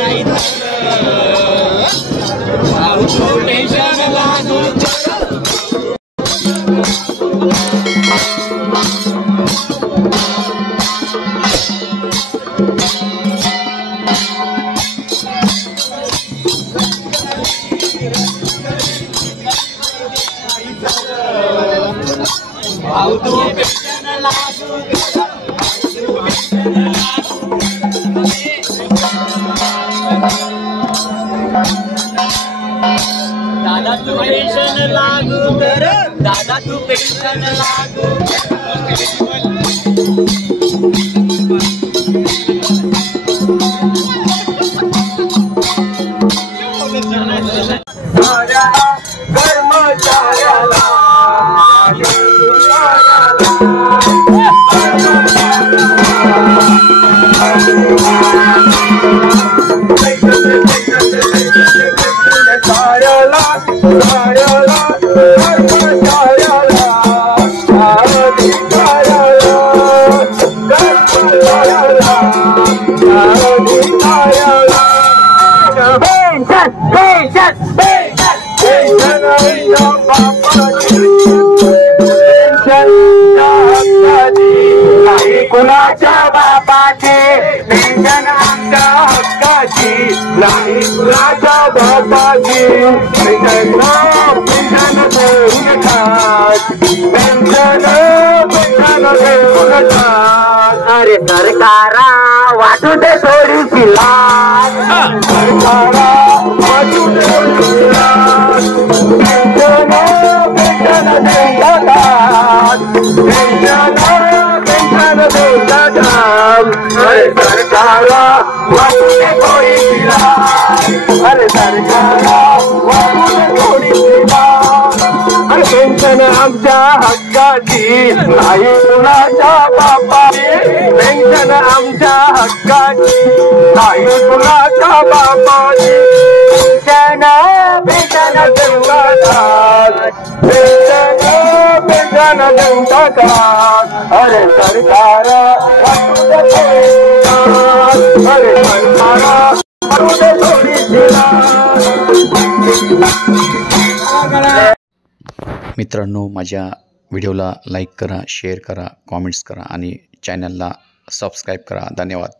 नाही टेन्शन लागू भाऊ तू टेन्शन लागू दादा तू पेन्शन लागू कर दादा तू पेन्शन लागू कर्मचाऱ्याला कुणाच्या बापाची पेन्शन आमच्या हक्काची नाही कुणाच्या बापाची पेन्शन घेऊन खात पेन्शन घेऊन खात अरे सरकारा वाटू दे थोडीशी लाच सरकारा वाटू दे थोडीशी लाच पेन्शन देऊन जातात अरे सरकारा वाटू दे थोडीशी लाच अरे सरकारा वाटू दे थोडीशी लाच अरे पेन्शन आमच्या हक्काची नाही कुणाच्या बापाची पेन्शन आमच्या हक्काची नाही कुणाच्या बापाची पेन्शन देऊन टाकात पेन्शन देऊन टाकात अरे सरकारा वाटू दे थोडीशी लाच अरे सरकारा वाटू दे थोडीशी लाच. मित्रांनो, माझ्या व्हिडिओला लाईक करा, शेअर करा, कॉमेंट्स करा आणि चॅनलला सबस्क्राईब करा. धन्यवाद.